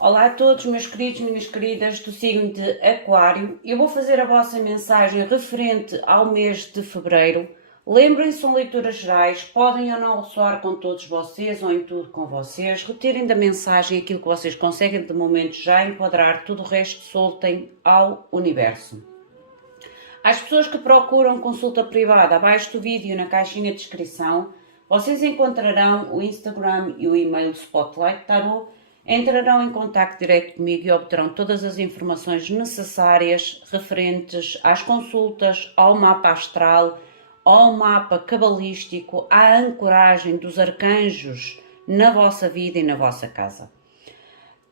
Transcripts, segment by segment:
Olá a todos, meus queridos, minhas queridas do signo de Aquário. Eu vou fazer a vossa mensagem referente ao mês de fevereiro. Lembrem-se, são leituras gerais, podem ou não ressoar com todos vocês ou em tudo com vocês. Retirem da mensagem aquilo que vocês conseguem de momento já enquadrar, tudo o resto soltem ao universo. Às pessoas que procuram consulta privada, abaixo do vídeo na caixinha de descrição, vocês encontrarão o Instagram e o e-mail do Spotlight Tarot. Entrarão em contacto direto comigo e obterão todas as informações necessárias referentes às consultas, ao mapa astral, ao mapa cabalístico, à ancoragem dos arcanjos na vossa vida e na vossa casa.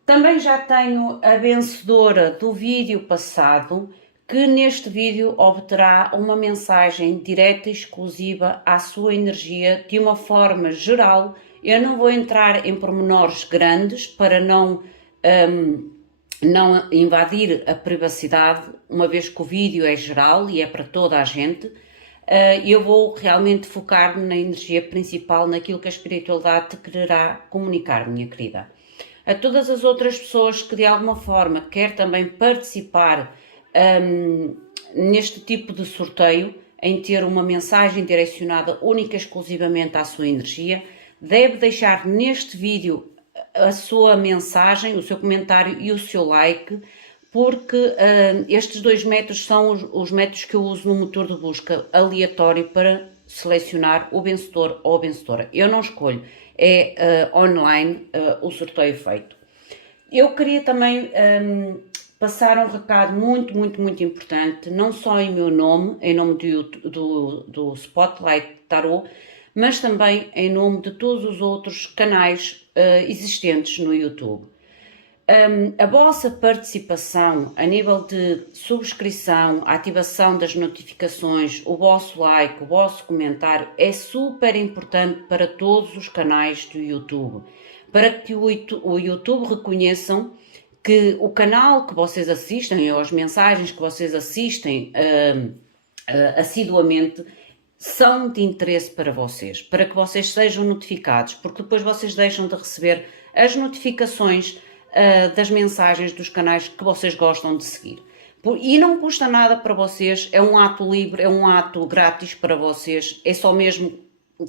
Também já tenho a vencedora do vídeo passado, que neste vídeo obterá uma mensagem direta e exclusiva à sua energia de uma forma geral. Eu não vou entrar em pormenores grandes para não invadir a privacidade, uma vez que o vídeo é geral e é para toda a gente. Eu vou realmente focar na energia principal, naquilo que a espiritualidade te quererá comunicar, minha querida. A todas as outras pessoas que de alguma forma quer também participar neste tipo de sorteio, em ter uma mensagem direcionada única e exclusivamente à sua energia, deve deixar neste vídeo a sua mensagem, o seu comentário e o seu like, porque estes dois métodos são os métodos que eu uso no motor de busca aleatório para selecionar o vencedor ou a vencedora. Eu não escolho, é online o sorteio feito. Eu queria também passar um recado muito importante, não só em meu nome, em nome do Spotlight Tarot, mas também em nome de todos os outros canais existentes no YouTube. A vossa participação a nível de subscrição, ativação das notificações, o vosso like, o vosso comentário é super importante para todos os canais do YouTube, para que o YouTube reconheçam que o canal que vocês assistem ou as mensagens que vocês assistem assiduamente são de interesse para vocês, para que vocês sejam notificados, porque depois vocês deixam de receber as notificações das mensagens dos canais que vocês gostam de seguir. E não custa nada para vocês, é um ato livre, é um ato grátis para vocês, é só mesmo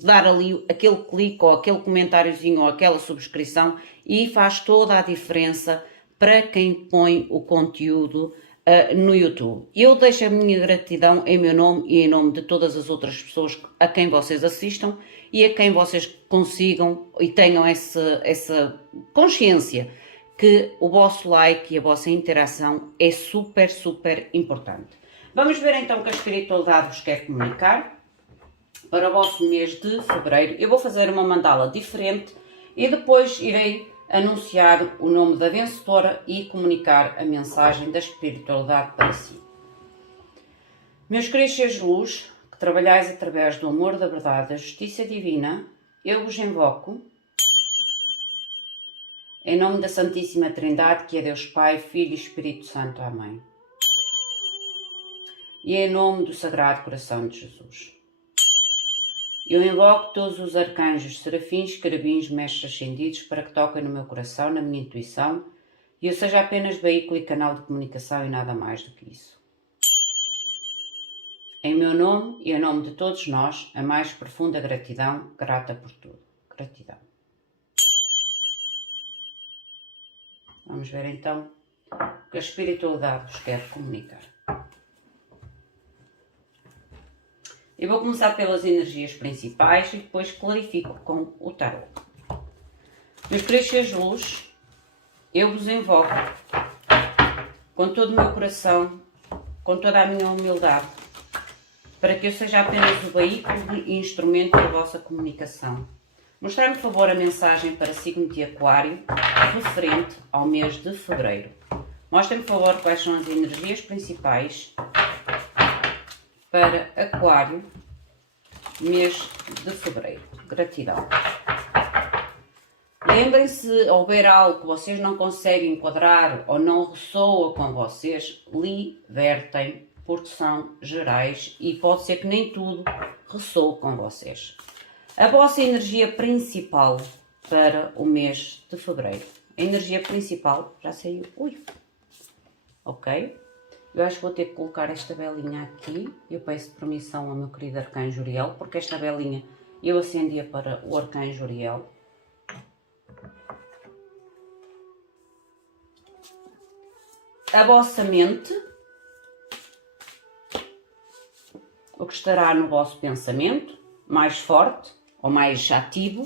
dar ali aquele clique ou aquele comentáriozinho ou aquela subscrição e faz toda a diferença para quem põe o conteúdo no YouTube. Eu deixo a minha gratidão em meu nome e em nome de todas as outras pessoas a quem vocês assistam e a quem vocês consigam e tenham essa consciência que o vosso like e a vossa interação é super importante. Vamos ver então o que a espiritualidade vos quer comunicar para o vosso mês de fevereiro. Eu vou fazer uma mandala diferente e depois irei anunciar o nome da vencedora e comunicar a mensagem da espiritualidade para si. Meus queridos seres de luz, que trabalhais através do amor, da verdade, da justiça divina, eu vos invoco em nome da Santíssima Trindade, que é Deus Pai, Filho e Espírito Santo. Amém. E em nome do Sagrado Coração de Jesus. Eu invoco todos os arcanjos, serafins, querubins, mestres ascendidos para que toquem no meu coração, na minha intuição, e eu seja apenas veículo e canal de comunicação e nada mais do que isso. Em meu nome e em nome de todos nós, a mais profunda gratidão, grata por tudo. Gratidão. Vamos ver então o que a espiritualidade vos quer comunicar. Eu vou começar pelas energias principais e depois clarifico com o tarot. Meus queridos seres de luz, eu vos invoco com todo o meu coração, com toda a minha humildade, para que eu seja apenas o veículo e instrumento da vossa comunicação. Mostrai-me, por favor, a mensagem para signo de Aquário, referente ao mês de fevereiro. Mostrem-me, por favor, quais são as energias principais para Aquário, mês de fevereiro. Gratidão. Lembrem-se, se houver algo que vocês não conseguem enquadrar ou não ressoa com vocês, libertem, porque são gerais e pode ser que nem tudo ressoe com vocês. A vossa energia principal para o mês de fevereiro. a energia principal, já saiu, ui, ok? Eu acho que vou ter que colocar esta velinha aqui, eu peço permissão ao meu querido Arcanjo Uriel, porque esta velinha eu acendia para o Arcanjo Uriel. A vossa mente, o que estará no vosso pensamento, mais forte ou mais ativo,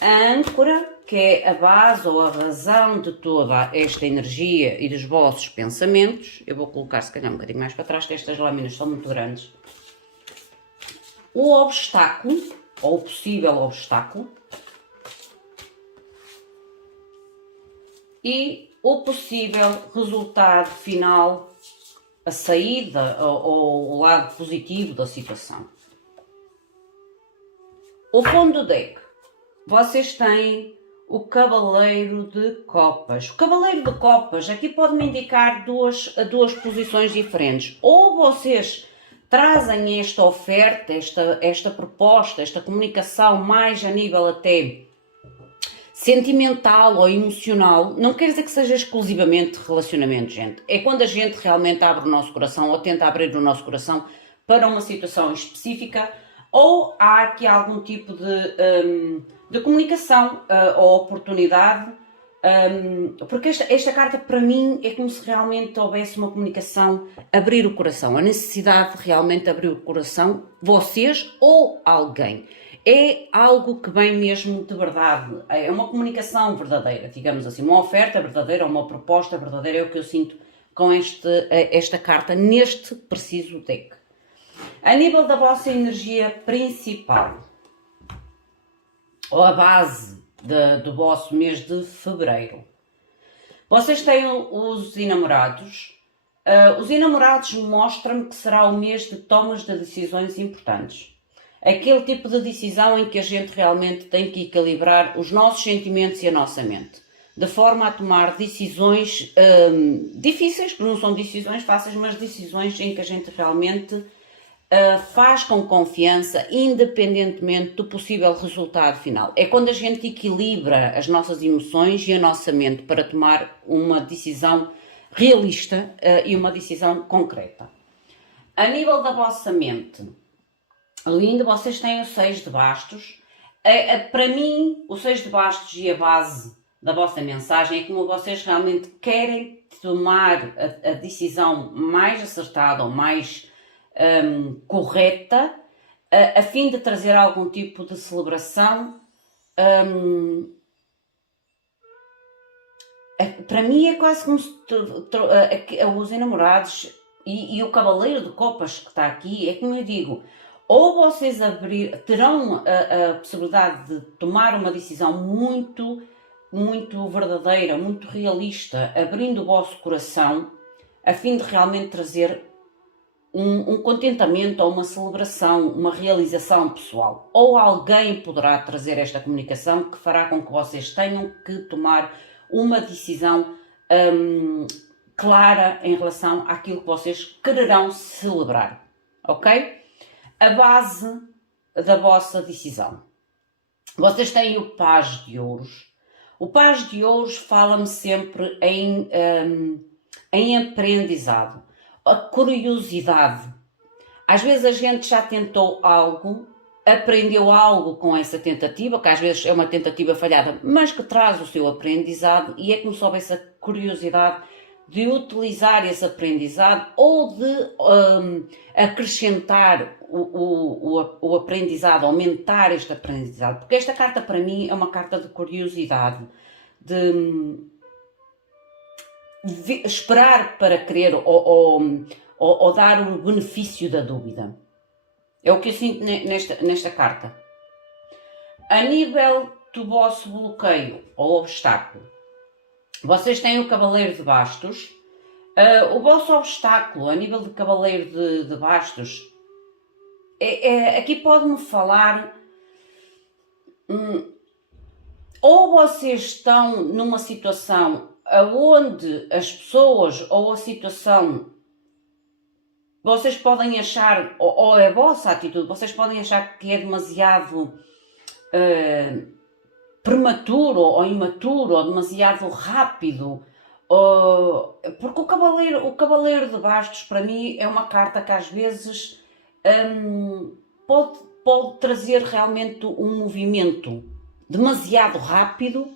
a âncora, que é a base ou a razão de toda esta energia e dos vossos pensamentos. Eu vou colocar se calhar um bocadinho mais para trás, que estas lâminas são muito grandes. O obstáculo, ou o possível obstáculo, e o possível resultado final, a saída ou o lado positivo da situação. O fundo do deck, vocês têm o Cavaleiro de Copas. O Cavaleiro de Copas aqui pode-me indicar duas posições diferentes. Ou vocês trazem esta oferta, esta proposta, esta comunicação mais a nível até sentimental ou emocional, não quer dizer que seja exclusivamente relacionamento, gente. É quando a gente realmente abre o nosso coração ou tenta abrir o nosso coração para uma situação específica, ou há aqui algum tipo de comunicação ou oportunidade, porque esta carta para mim é como se realmente houvesse uma comunicação, abrir o coração, a necessidade de realmente abrir o coração, vocês ou alguém. É algo que vem mesmo de verdade, é uma comunicação verdadeira, digamos assim, uma oferta verdadeira, uma proposta verdadeira, é o que eu sinto com esta carta neste preciso deck. A nível da vossa energia principal, ou a base do vosso mês de fevereiro, vocês têm os enamorados. Os enamorados mostram que será o mês de tomas de decisões importantes. Aquele tipo de decisão em que a gente realmente tem que equilibrar os nossos sentimentos e a nossa mente, de forma a tomar decisões difíceis, que não são decisões fáceis, mas decisões em que a gente realmente faz com confiança, independentemente do possível resultado final. É quando a gente equilibra as nossas emoções e a nossa mente para tomar uma decisão realista e uma decisão concreta. A nível da vossa mente, lindo, vocês têm o 6 de bastos. Para mim, o 6 de bastos e a base da vossa mensagem é como vocês realmente querem tomar a decisão mais acertada ou mais correta, a fim de trazer algum tipo de celebração. Para mim é quase como se os enamorados e o Cavaleiro de Copas que está aqui, é como eu digo, ou vocês terão a possibilidade de tomar uma decisão muito, muito verdadeira, muito realista, abrindo o vosso coração, a fim de realmente trazer um contentamento ou uma celebração, uma realização pessoal. Ou alguém poderá trazer esta comunicação que fará com que vocês tenham que tomar uma decisão clara em relação àquilo que vocês quererão celebrar, ok? A base da vossa decisão. Vocês têm o Paz de Ouros. O Paz de Ouros fala-me sempre em aprendizado. A curiosidade. Às vezes a gente já tentou algo, aprendeu algo com essa tentativa, que às vezes é uma tentativa falhada, mas que traz o seu aprendizado, e é como se houvesse a curiosidade de utilizar esse aprendizado ou de acrescentar o aprendizado, aumentar este aprendizado. Porque esta carta para mim é uma carta de curiosidade, de esperar para querer ou dar o benefício da dúvida. É o que eu sinto nesta carta. A nível do vosso bloqueio ou obstáculo, vocês têm o Cavaleiro de Bastos. O vosso obstáculo a nível de Cavaleiro de Bastos, aqui pode-me falar... ou vocês estão numa situação onde as pessoas ou a situação, vocês podem achar, ou é a vossa atitude, vocês podem achar que é demasiado prematuro ou imaturo ou demasiado rápido. Porque o Cavaleiro de Bastos, para mim, é uma carta que às vezes pode trazer realmente um movimento demasiado rápido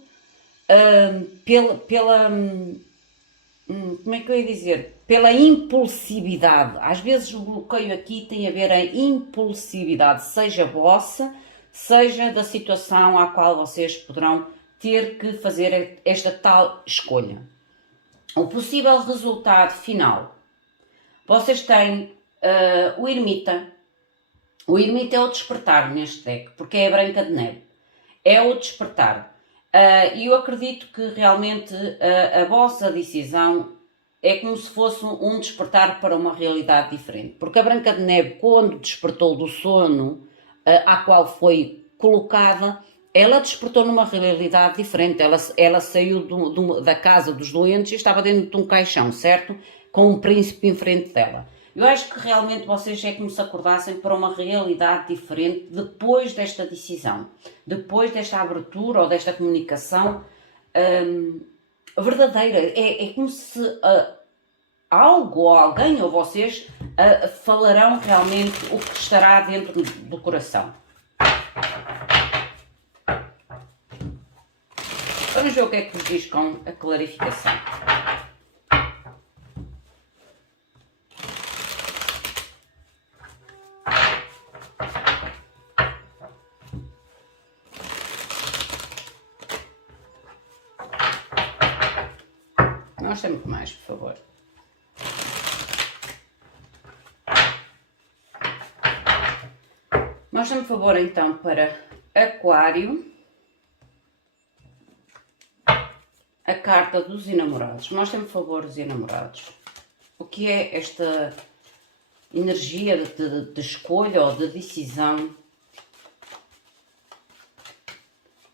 como é que eu ia dizer? Pela impulsividade. Às vezes o bloqueio aqui tem a ver a impulsividade, seja vossa, seja da situação à qual vocês poderão ter que fazer esta tal escolha. O possível resultado final. Vocês têm o Ermita. O Ermita é o despertar neste deck, porque é a Branca de Neve. É o despertar. E eu acredito que realmente a vossa decisão é como se fosse um despertar para uma realidade diferente. Porque a Branca de Neve, quando despertou do sono à qual foi colocada, ela despertou numa realidade diferente. Ela saiu da casa dos doentes e estava dentro de um caixão, certo? Com um príncipe em frente dela. Eu acho que realmente vocês é como se acordassem para uma realidade diferente depois desta decisão, depois desta abertura ou desta comunicação verdadeira. É como se algo ou alguém ou vocês falarão realmente o que estará dentro do coração. Vamos ver o que é que vos diz com a clarificação. Mostra muito mais, por favor. Mostra-me, por favor, então, para Aquário, a carta dos enamorados. Mostra-me, por favor, os enamorados. O que é esta energia de escolha ou de decisão?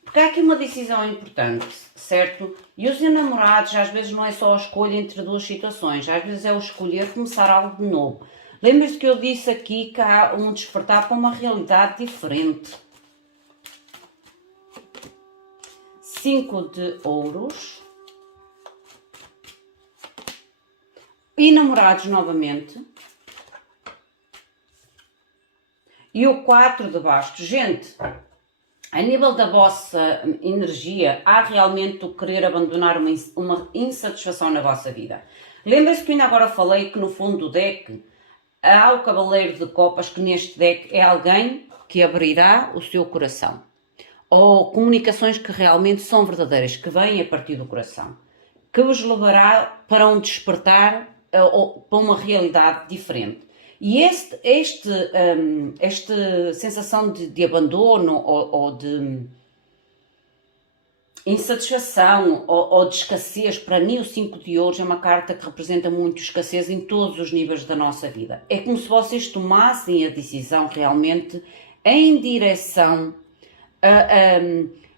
Porque há aqui uma decisão importante, certo? E os enamorados, às vezes, não é só a escolha entre duas situações. Às vezes é o escolher começar algo de novo. Lembra-se que eu disse aqui que há um despertar para uma realidade diferente. 5 de ouros. E namorados novamente. E o 4 de bastos. Gente, a nível da vossa energia, há realmente o querer abandonar uma insatisfação na vossa vida. Lembra-se que ainda agora falei que no fundo do deck há o Cavaleiro de Copas, que neste deck é alguém que abrirá o seu coração. Ou comunicações que realmente são verdadeiras, que vêm a partir do coração. Que vos levará para um despertar ou para uma realidade diferente. E esta sensação de abandono ou de insatisfação ou de escassez, para mim o 5 de ouros é uma carta que representa muito escassez em todos os níveis da nossa vida. É como se vocês tomassem a decisão realmente em direção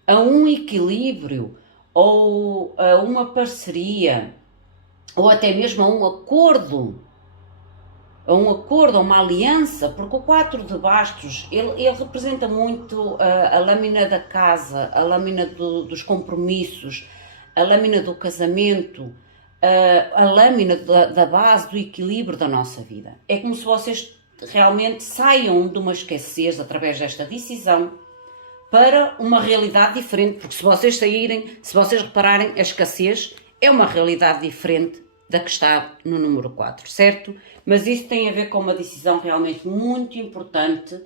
a um equilíbrio ou a uma parceria ou até mesmo a um acordo, a uma aliança, porque o 4 de bastos, ele representa muito a lâmina da casa, a lâmina dos compromissos, a lâmina do casamento, a lâmina da base do equilíbrio da nossa vida. É como se vocês realmente saiam de uma escassez através desta decisão para uma realidade diferente, porque se vocês repararem, a escassez é uma realidade diferente da que está no número 4, certo? Mas isso tem a ver com uma decisão realmente muito importante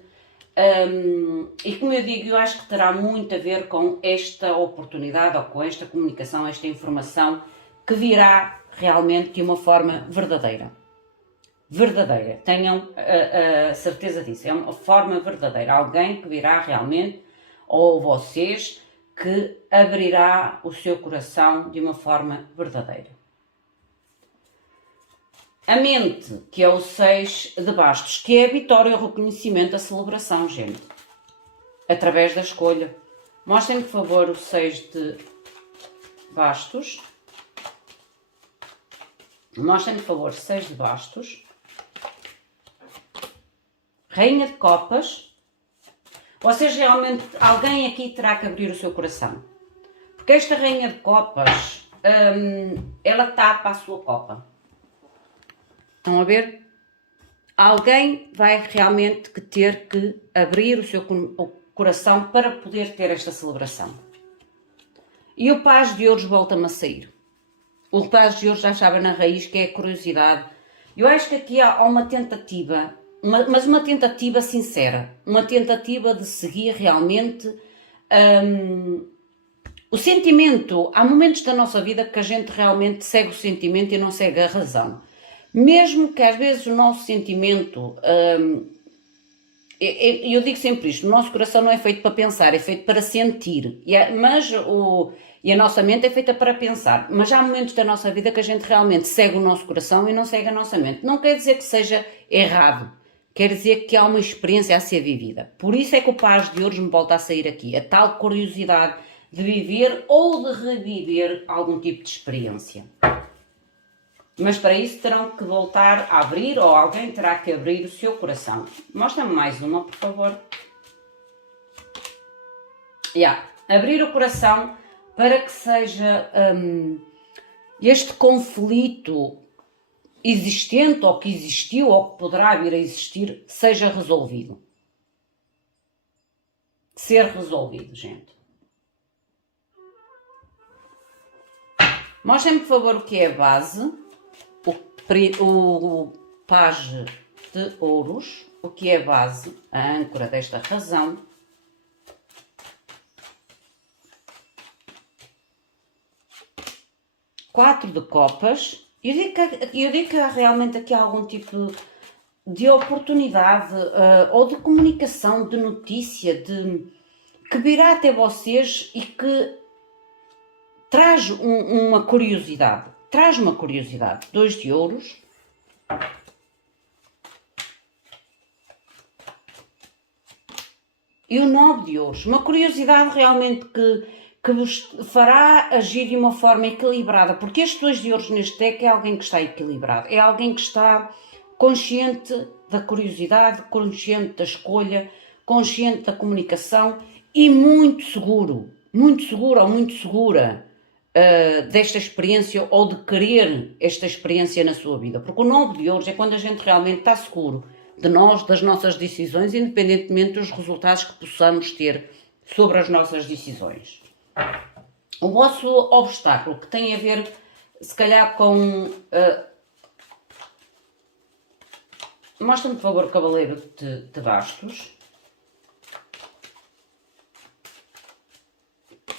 e como eu digo, eu acho que terá muito a ver com esta oportunidade ou com esta comunicação, esta informação que virá realmente de uma forma verdadeira. Verdadeira, tenham a certeza disso, é uma forma verdadeira, alguém que virá realmente, ou vocês, que abrirá o seu coração de uma forma verdadeira. A mente, que é o 6 de bastos, que é a vitória, o reconhecimento, a celebração, gente. Através da escolha. Mostrem-me, por favor, o 6 de bastos. Mostrem-me, por favor, 6 de bastos. Rainha de copas. Vocês realmente, alguém aqui terá que abrir o seu coração. Porque esta Rainha de Copas, ela tapa a sua copa. Estão a ver? Alguém vai realmente ter que abrir o seu coração para poder ter esta celebração. E o Paz de Ouros volta-me a sair. O Paz de Ouros já estava na raiz, que é a curiosidade. Eu acho que aqui há uma tentativa, mas uma tentativa sincera. Uma tentativa de seguir realmente o sentimento. Há momentos da nossa vida que a gente realmente segue o sentimento e não segue a razão. Mesmo que às vezes o nosso sentimento, eu digo sempre isto, o nosso coração não é feito para pensar, é feito para sentir, e a nossa mente é feita para pensar, mas há momentos da nossa vida que a gente realmente segue o nosso coração e não segue a nossa mente. Não quer dizer que seja errado, quer dizer que há uma experiência a ser vivida. Por isso é que o Paz de Ouros me volta a sair aqui, a tal curiosidade de viver ou de reviver algum tipo de experiência. Mas para isso terão que voltar a abrir, ou alguém terá que abrir o seu coração. Mostra-me mais uma, por favor. Abrir o coração para que seja este conflito existente, ou que existiu, ou que poderá vir a existir, seja resolvido. Ser resolvido, gente. Mostrem-me, por favor, o que é a base. O Pajem de Ouros, o que é a base, a âncora desta razão. Quatro de copas. Eu digo que há realmente aqui algum tipo de oportunidade ou de comunicação, de notícia, que virá até vocês e que traz uma curiosidade. Traz uma curiosidade. 2 de ouros. E o 9 de ouros. Uma curiosidade realmente que vos fará agir de uma forma equilibrada. Porque estes 2 de ouros neste deck é alguém que está equilibrado. É alguém que está consciente da curiosidade, consciente da escolha, consciente da comunicação e muito seguro ou muito segura desta experiência ou de querer esta experiência na sua vida. Porque o 9 de ouros é quando a gente realmente está seguro de nós, das nossas decisões, independentemente dos resultados que possamos ter sobre as nossas decisões. O vosso obstáculo, que tem a ver, se calhar, com... Mostra-me, por favor, o Cavaleiro de Bastos.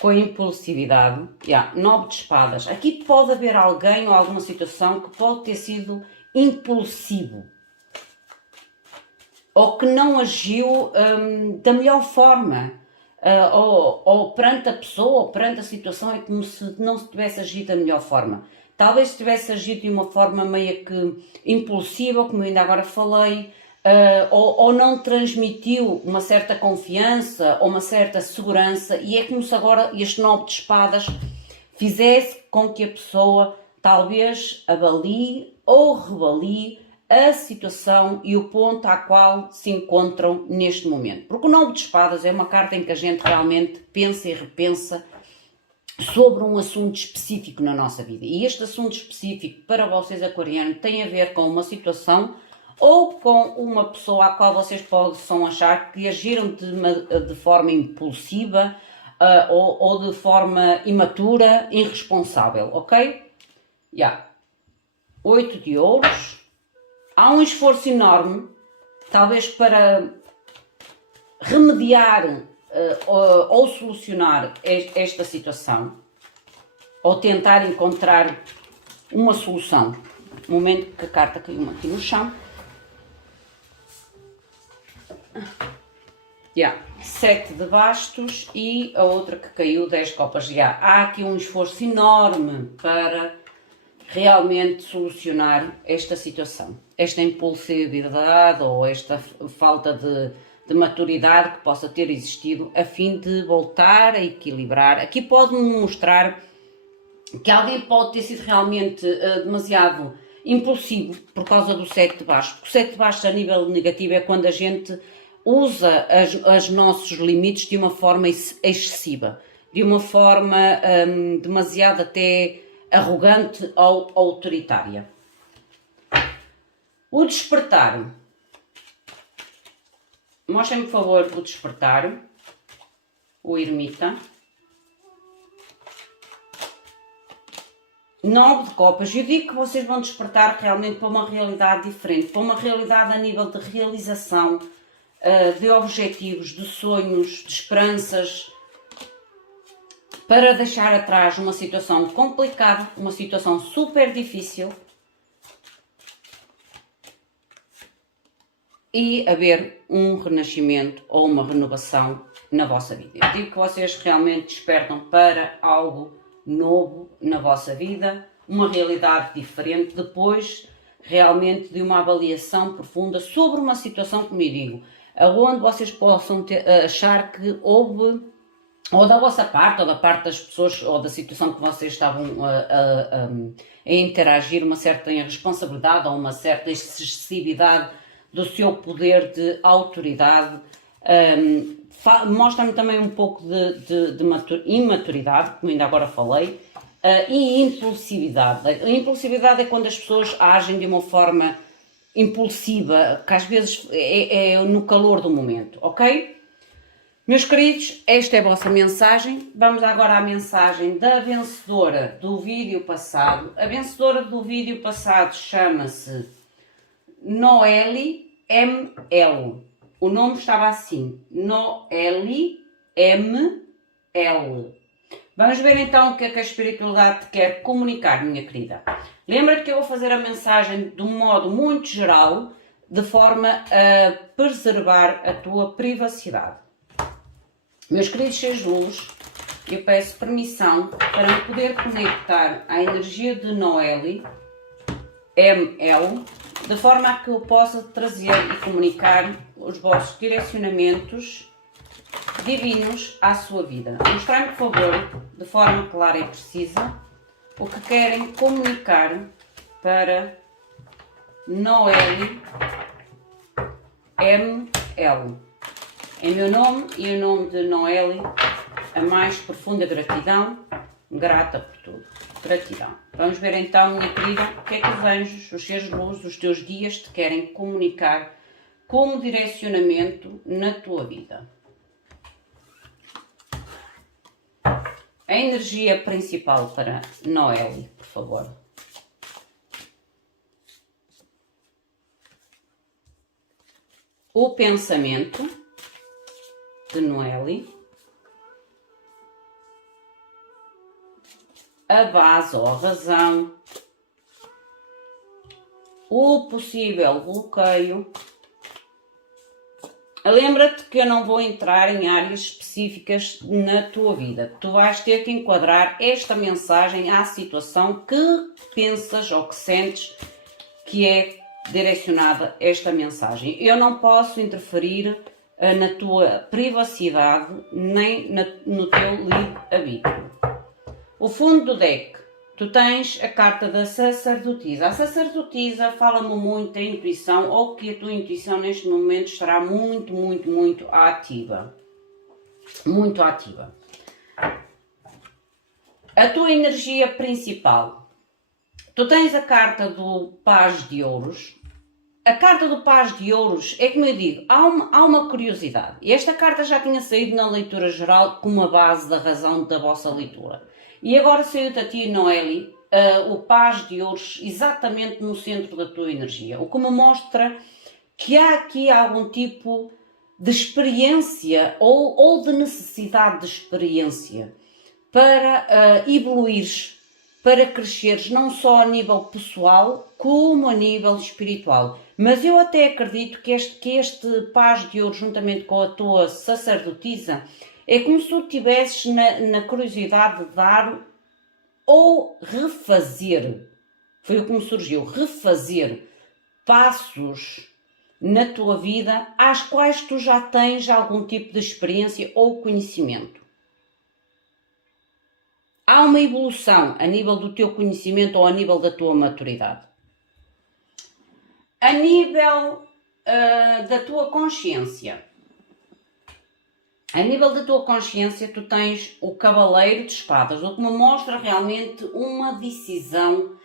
Com a impulsividade. 9 de espadas. Aqui pode haver alguém ou alguma situação que pode ter sido impulsivo. Ou que não agiu da melhor forma. Ou perante a pessoa, ou perante a situação, é como se não se tivesse agido da melhor forma. Talvez se tivesse agido de uma forma meio que impulsiva, como eu ainda agora falei, ou não transmitiu uma certa confiança ou uma certa segurança, e é como se agora este 9 de espadas fizesse com que a pessoa talvez avalie ou revalie a situação e o ponto a qual se encontram neste momento. Porque o 9 de espadas é uma carta em que a gente realmente pensa e repensa sobre um assunto específico na nossa vida. E este assunto específico para vocês aquarianos tem a ver com uma situação ou com uma pessoa a qual vocês possam achar que agiram de forma impulsiva ou de forma imatura, irresponsável, ok? 8 de ouros. Há um esforço enorme, talvez para remediar ou solucionar esta situação, ou tentar encontrar uma solução. No momento que a carta caiu aqui no chão. 7 de bastos e a outra que caiu, 10 de copas. Há aqui um esforço enorme para realmente solucionar esta situação. Esta impulsividade ou esta falta de maturidade que possa ter existido a fim de voltar a equilibrar. Aqui pode-me mostrar que alguém pode ter sido realmente demasiado impulsivo por causa do 7 de bastos. Porque o 7 de bastos a nível negativo é quando a gente usa os nossos limites de uma forma excessiva, de uma forma demasiado até arrogante ou autoritária. O despertar. Mostrem-me, por favor, o despertar. O ermita. 9 de copas. Eu digo que vocês vão despertar realmente para uma realidade diferente, para uma realidade a nível de realização, de objetivos, de sonhos, de esperanças, para deixar atrás uma situação complicada, uma situação super difícil e haver um renascimento ou uma renovação na vossa vida. Eu digo que vocês realmente despertam para algo novo na vossa vida, uma realidade diferente, depois realmente de uma avaliação profunda sobre uma situação, como eu digo, onde vocês possam achar que houve, ou da vossa parte, ou da parte das pessoas, ou da situação que vocês estavam a interagir, uma certa irresponsabilidade ou uma certa excessividade do seu poder de autoridade. Mostra-me também um pouco de imaturidade, como ainda agora falei, e impulsividade. A impulsividade é quando as pessoas agem de uma forma impulsiva, que às vezes é no calor do momento, ok? Meus queridos, esta é a vossa mensagem. Vamos agora à mensagem da vencedora do vídeo passado. A vencedora do vídeo passado chama-se Noeli ML. O nome estava assim, Noeli ML. Vamos ver então o que é que a espiritualidade te quer comunicar, minha querida. Lembra-te que eu vou fazer a mensagem de um modo muito geral, de forma a preservar a tua privacidade. Meus queridos seres de luz, eu peço permissão para me poder conectar à energia de Noeli ML, de forma a que eu possa trazer e comunicar os vossos direcionamentos divinos à sua vida. Mostrem-me, por favor, de forma clara e precisa, o que querem comunicar para Noeli ML. Em meu nome e em nome de Noeli, a mais profunda gratidão, grata por tudo. Gratidão. Vamos ver então, minha querida, o que é que os anjos, os seres de luz, os teus guias te querem comunicar como direcionamento na tua vida. A energia principal para Noeli, por favor. O pensamento de Noeli. A base ou a razão. O possível bloqueio. Lembra-te que eu não vou entrar em áreas específicas na tua vida. Tu vais ter que enquadrar esta mensagem à situação que pensas ou que sentes que é direcionada esta mensagem. Eu não posso interferir na tua privacidade nem no teu livre-arbítrio. O fundo do deck. Tu tens a carta da sacerdotisa. A sacerdotisa fala-me muito da intuição, ou que a tua intuição neste momento estará muito, muito, muito ativa. Muito ativa. A tua energia principal. Tu tens a carta do Paz de Ouros. A carta do Paz de Ouros é como eu digo, há uma curiosidade. E esta carta já tinha saído na leitura geral como a base da razão da vossa leitura. E agora saiu da tia Noeli, o Paz de Ouros, exatamente no centro da tua energia. O que me mostra que há aqui algum tipo de experiência ou de necessidade de experiência para evoluires, para cresceres, não só a nível pessoal, como a nível espiritual. Mas eu até acredito que este Paz de Ouro, juntamente com a tua sacerdotisa, é como se tu estivesses na curiosidade de dar ou refazer, foi o que me surgiu, refazer passos na tua vida às quais tu já tens algum tipo de experiência ou conhecimento. Há uma evolução a nível do teu conhecimento ou a nível da tua maturidade. A nível da tua consciência. A nível da tua consciência, tu tens o Cavaleiro de Espadas, o que me mostra realmente uma decisão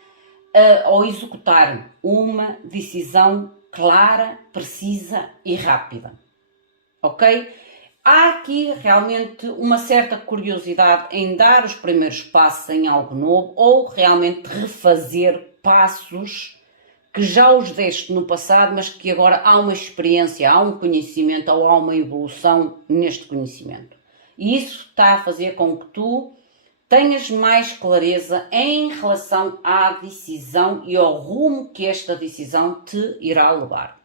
ou executar uma decisão clara, precisa e rápida. Ok? Há aqui realmente uma certa curiosidade em dar os primeiros passos em algo novo ou realmente refazer passos que já os deste no passado, mas que agora há uma experiência, há um conhecimento ou há uma evolução neste conhecimento. E isso está a fazer com que tu tenhas mais clareza em relação à decisão e ao rumo que esta decisão te irá levar.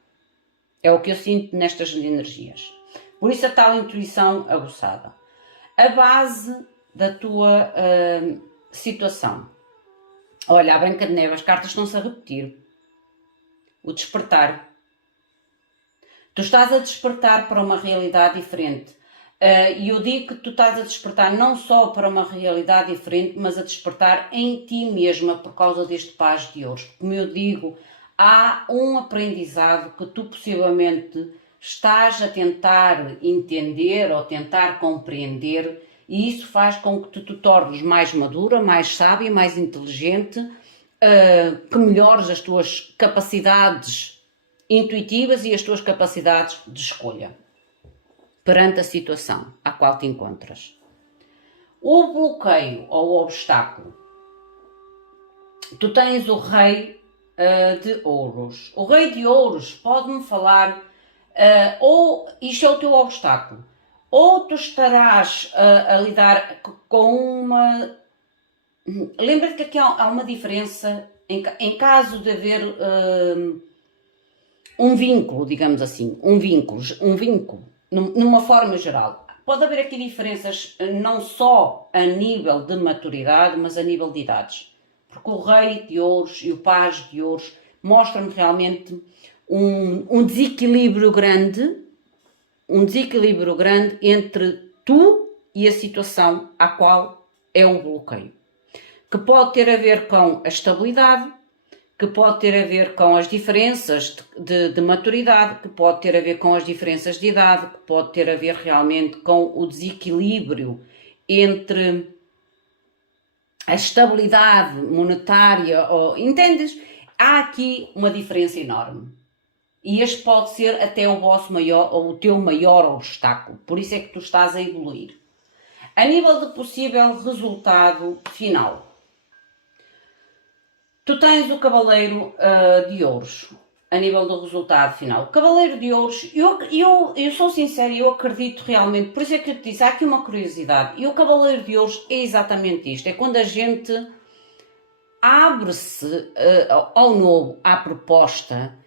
É o que eu sinto nestas energias. Por isso a tal intuição aguçada. A base da tua situação. Olha, a Branca de Neve, as cartas estão-se a repetir. O despertar. Tu estás a despertar para uma realidade diferente. E eu digo que tu estás a despertar não só para uma realidade diferente, mas a despertar em ti mesma por causa deste Paz de Ouros. Como eu digo, há um aprendizado que tu possivelmente estás a tentar entender ou tentar compreender, e isso faz com que tu te tornes mais madura, mais sábia, mais inteligente, que melhores as tuas capacidades intuitivas e as tuas capacidades de escolha perante a situação à qual te encontras. O bloqueio ou o obstáculo. Tu tens o Rei de Ouros. O Rei de Ouros pode-me falar, ou isto é o teu obstáculo, ou tu estarás a lidar com uma... Lembra-te que aqui há uma diferença em caso de haver um vínculo, digamos assim, um vínculo, numa forma geral. Pode haver aqui diferenças não só a nível de maturidade, mas a nível de idades. Porque o Rei de Ouros e o Paz de Ouros mostram-me realmente um desequilíbrio grande entre tu e a situação à qual é o bloqueio. Que pode ter a ver com a estabilidade, que pode ter a ver com as diferenças de maturidade, que pode ter a ver com as diferenças de idade, que pode ter a ver realmente com o desequilíbrio entre a estabilidade monetária, entendes? Há aqui uma diferença enorme. E este pode ser até o vosso maior ou o teu maior obstáculo. Por isso é que tu estás a evoluir. A nível de possível resultado final. Tu tens o Cavaleiro de Ouros, a nível do resultado final. O Cavaleiro de Ouros, eu sou sincera e eu acredito realmente, por isso é que eu te disse, há aqui uma curiosidade. E o Cavaleiro de Ouros é exatamente isto, é quando a gente abre-se ao novo, à proposta,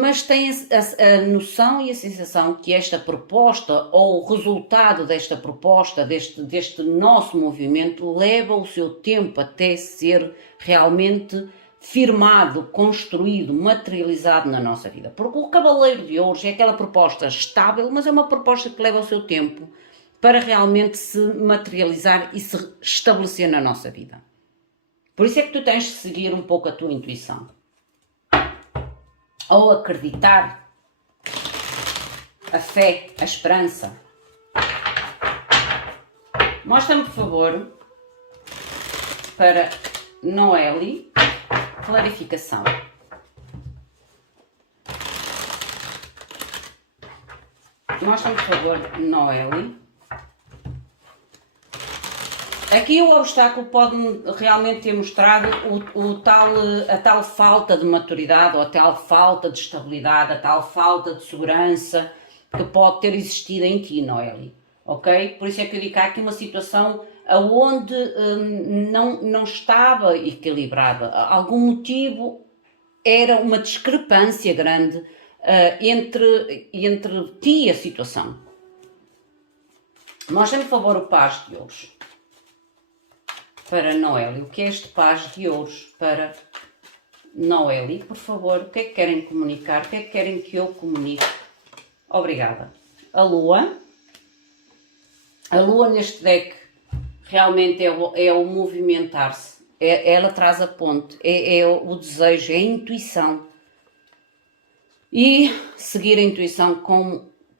mas tem a noção e a sensação que esta proposta ou o resultado desta proposta, deste nosso movimento, leva o seu tempo até ser realmente firmado, construído, materializado na nossa vida. Porque o Cavaleiro de Ouros é aquela proposta estável, mas é uma proposta que leva o seu tempo para realmente se materializar e se estabelecer na nossa vida. Por isso é que tu tens de seguir um pouco a tua intuição. Ou acreditar, a fé, a esperança. Mostra-me, por favor, para Noeli, clarificação. Mostra-me, por favor, Noeli. Aqui o obstáculo pode realmente ter mostrado a tal falta de maturidade, ou a tal falta de estabilidade, a tal falta de segurança que pode ter existido em ti, Noeli. Ok? Por isso é que eu digo que há aqui uma situação onde não estava equilibrada. Algum motivo, era uma discrepância grande entre ti e a situação. Mostra-me, por favor, o Paz de Ouros. Para Noeli, o que é este Paz de Ouros para Noeli? Por favor, o que é que querem comunicar? O que é que querem que eu comunique? Obrigada. A Lua neste deck realmente é o movimentar-se. Ela traz a ponte, é o desejo, é a intuição. E seguir a intuição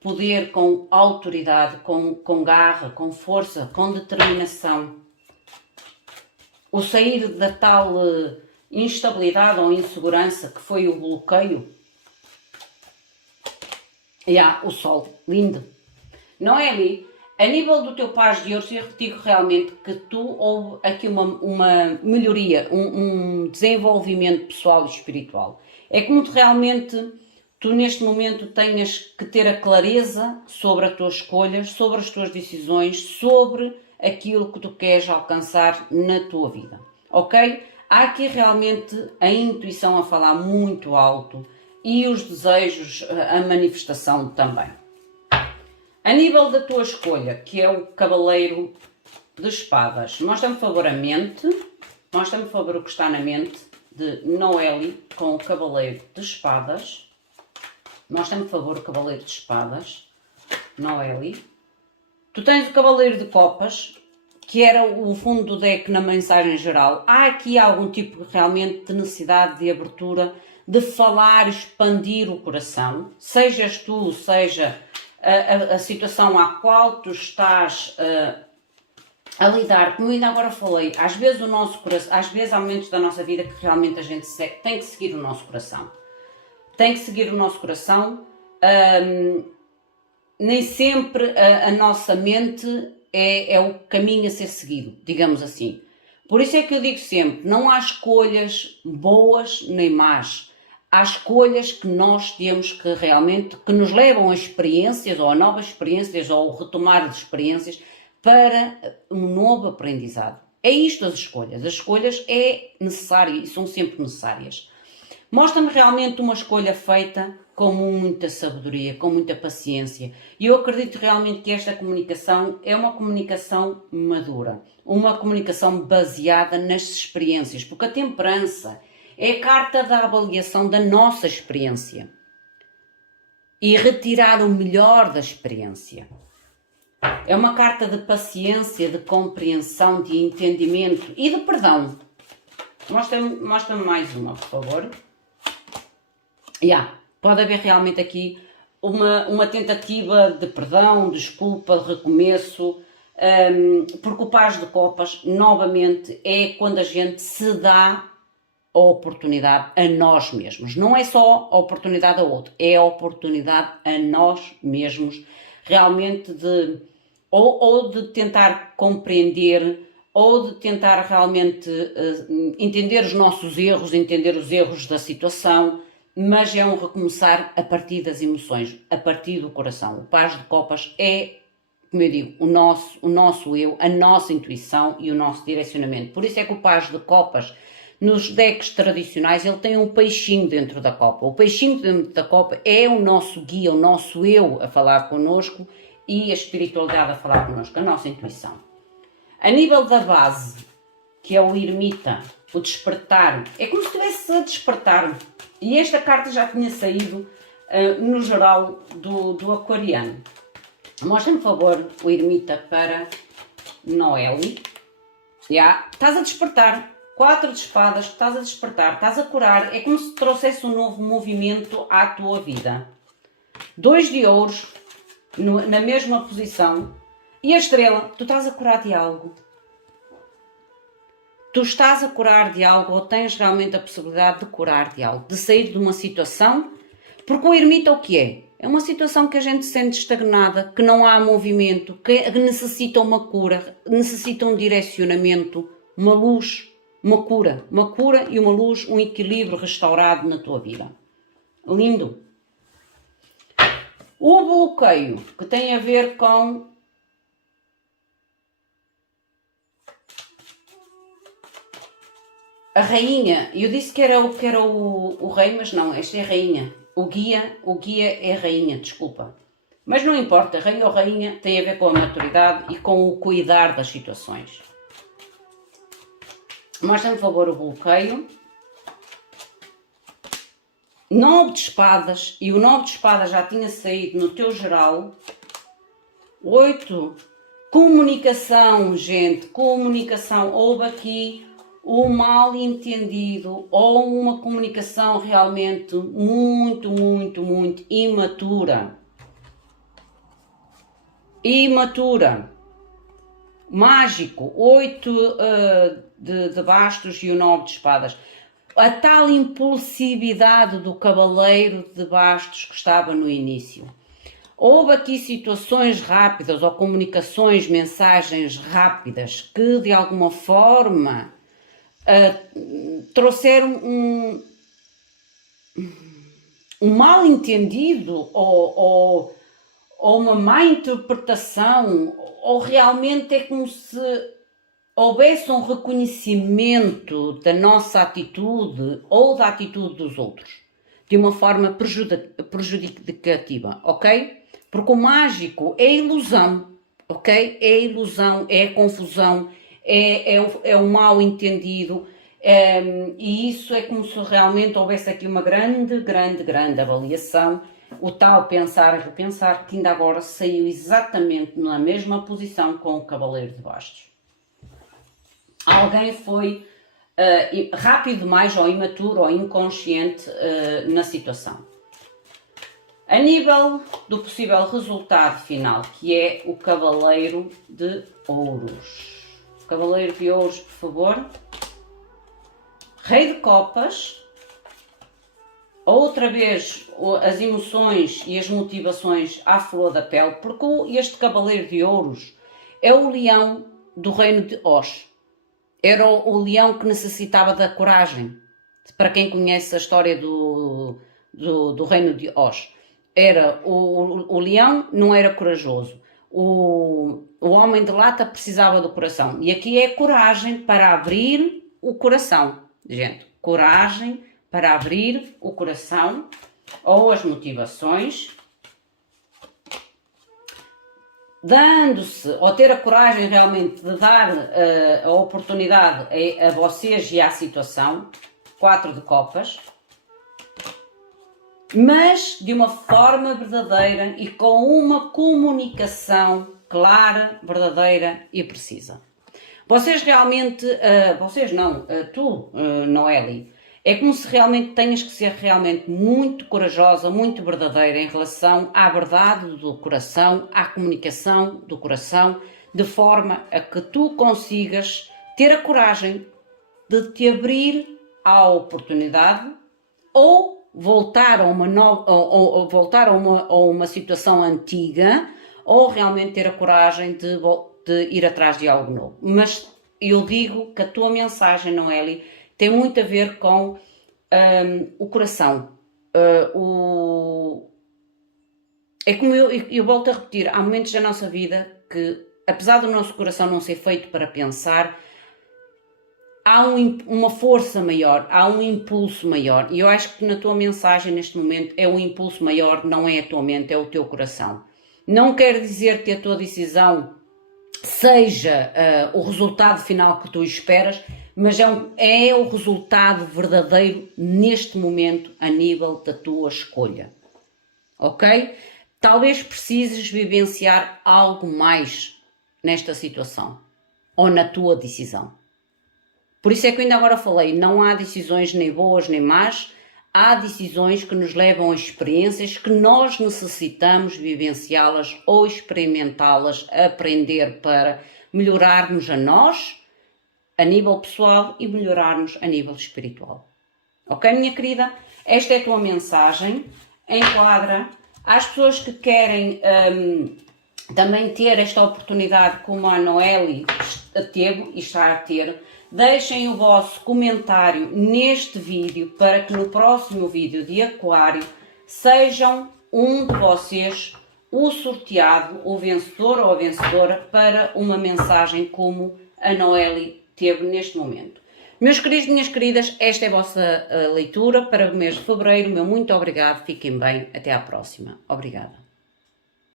poder, com autoridade, com garra, com força, com determinação. O sair da tal instabilidade ou insegurança que foi o bloqueio. E há o sol, lindo. Não é ali? A nível do teu paz de hoje, eu digo realmente que houve aqui uma melhoria, um desenvolvimento pessoal e espiritual. É como realmente tu neste momento tenhas que ter a clareza sobre as tuas escolhas, sobre as tuas decisões, sobre aquilo que tu queres alcançar na tua vida, ok? Há aqui realmente a intuição a falar muito alto e os desejos, a manifestação também. A nível da tua escolha, que é o Cavaleiro de Espadas, mostra-me por favor a mente, mostra-me por favor o que está na mente de Noélie com o Cavaleiro de Espadas. Mostra-me por favor o Cavaleiro de Espadas, Noélie. Tu tens o Cavaleiro de Copas, que era o fundo do deck na mensagem geral. Há aqui algum tipo realmente de necessidade de abertura, de falar, expandir o coração, sejas tu, seja a situação à qual tu estás a lidar, como ainda agora falei, às vezes o nosso coração, às vezes há momentos da nossa vida que realmente a gente tem que seguir o nosso coração. Tem que seguir o nosso coração, nem sempre a nossa mente é o caminho a ser seguido, digamos assim. Por isso é que eu digo sempre, não há escolhas boas nem más. Há escolhas que nós temos que realmente, que nos levam a experiências, ou a novas experiências, ou a retomar de experiências, para um novo aprendizado. É isto as escolhas. As escolhas é necessário e são sempre necessárias. Mostra-me realmente uma escolha feita com muita sabedoria, com muita paciência. E eu acredito realmente que esta comunicação é uma comunicação madura. Uma comunicação baseada nas experiências, porque a temperança é a carta da avaliação da nossa experiência e retirar o melhor da experiência. É uma carta de paciência, de compreensão, de entendimento e de perdão. Mostra-me mais uma, por favor. Pode haver realmente aqui uma tentativa de perdão, desculpa, de recomeço, porque o Paz de Copas, novamente, é quando a gente se dá a oportunidade a nós mesmos. Não é só a oportunidade a outro, é a oportunidade a nós mesmos, realmente ou de tentar compreender, ou de tentar realmente entender os nossos erros, entender os erros da situação, mas é um recomeçar a partir das emoções, a partir do coração. O Paz de Copas é, como eu digo, o nosso eu, a nossa intuição e o nosso direcionamento. Por isso é que o Paz de Copas, nos decks tradicionais, ele tem um peixinho dentro da copa. O peixinho dentro da copa é o nosso guia, o nosso eu a falar connosco e a espiritualidade a falar connosco, a nossa intuição. A nível da base, que é o ermita, o despertar, é como se estivesse a despertar. E esta carta já tinha saído no geral do aquariano. Mostra-me, por favor, o ermita para Noélie. Estás a despertar. 4 de espadas, estás a despertar, estás a curar. É como se trouxesse um novo movimento à tua vida. 2 de ouros na mesma posição. E a estrela, tu estás a curar de algo. Tu estás a curar de algo ou tens realmente a possibilidade de curar de algo, de sair de uma situação, porque o ermita o que é? É uma situação que a gente sente estagnada, que não há movimento, que necessita uma cura, necessita um direcionamento, uma luz, uma cura e uma luz, um equilíbrio restaurado na tua vida. Lindo! O bloqueio, que tem a ver com a rainha. Eu disse que era o rei, mas não, esta é a rainha. O guia é a rainha, desculpa. Mas não importa, rei ou rainha tem a ver com a maturidade e com o cuidar das situações. Mostra-me, por favor, o bloqueio. 9 de espadas, e o 9 de espadas já tinha saído no teu geral. 8. Comunicação, gente, comunicação. Houve aqui um mal entendido ou uma comunicação realmente muito imatura. imatura, mágico, 8 de bastos e o 9 de espadas. A tal impulsividade do cavaleiro de bastos que estava no início. Houve aqui situações rápidas ou comunicações, mensagens rápidas que de alguma forma trouxeram um mal entendido ou uma má interpretação, ou realmente é como se houvesse um reconhecimento da nossa atitude ou da atitude dos outros, de uma forma prejudicativa, ok? Porque o mágico é ilusão, ok? É ilusão, é confusão, é o mal entendido, e isso é como se realmente houvesse aqui uma grande avaliação, o tal pensar e repensar, que ainda agora saiu exatamente na mesma posição com o cavaleiro de bastos. Alguém foi rápido demais, ou imaturo, ou inconsciente na situação. A nível do possível resultado final, que é o cavaleiro de ouros. Cavaleiro de ouros, por favor. Rei de copas. Outra vez as emoções e as motivações à flor da pele, porque este cavaleiro de ouros é o leão do reino de Oz. Era o leão que necessitava da coragem. Para quem conhece a história do reino de Oz. Era o leão não era corajoso. O homem de lata precisava do coração. E aqui é coragem para abrir o coração. Gente, coragem para abrir o coração ou as motivações, dando-se, ou ter a coragem realmente de dar a oportunidade a vocês e à situação, 4 de copas, mas de uma forma verdadeira e com uma comunicação clara, verdadeira e precisa. Vocês realmente, tu, Noélie, é como se realmente tenhas que ser realmente muito corajosa, muito verdadeira em relação à verdade do coração, à comunicação do coração, de forma a que tu consigas ter a coragem de te abrir à oportunidade ou voltar a uma situação antiga, ou realmente ter a coragem de ir atrás de algo novo. Mas eu digo que a tua mensagem, Noélie, tem muito a ver com o coração. É como eu volto a repetir, há momentos da nossa vida que, apesar do nosso coração não ser feito para pensar, há uma força maior, há um impulso maior. E eu acho que na tua mensagem neste momento é um impulso maior, não é a tua mente, é o teu coração. Não quer dizer que a tua decisão seja o resultado final que tu esperas, mas é o resultado verdadeiro neste momento a nível da tua escolha, ok? Talvez precises vivenciar algo mais nesta situação ou na tua decisão. Por isso é que eu ainda agora falei, não há decisões nem boas nem más, há decisões que nos levam a experiências que nós necessitamos vivenciá-las ou experimentá-las, aprender para melhorarmos a nós, a nível pessoal, e melhorarmos a nível espiritual. Ok, minha querida? Esta é a tua mensagem. Enquadra às pessoas que querem também ter esta oportunidade como a Noélie teve e está a ter. Deixem o vosso comentário neste vídeo para que no próximo vídeo de Aquário sejam um de vocês o sorteado, o vencedor ou a vencedora para uma mensagem como a Noélie teve neste momento. Meus queridos, minhas queridas, esta é a vossa leitura para o mês de fevereiro. Meu muito obrigado, fiquem bem, até à próxima. Obrigada.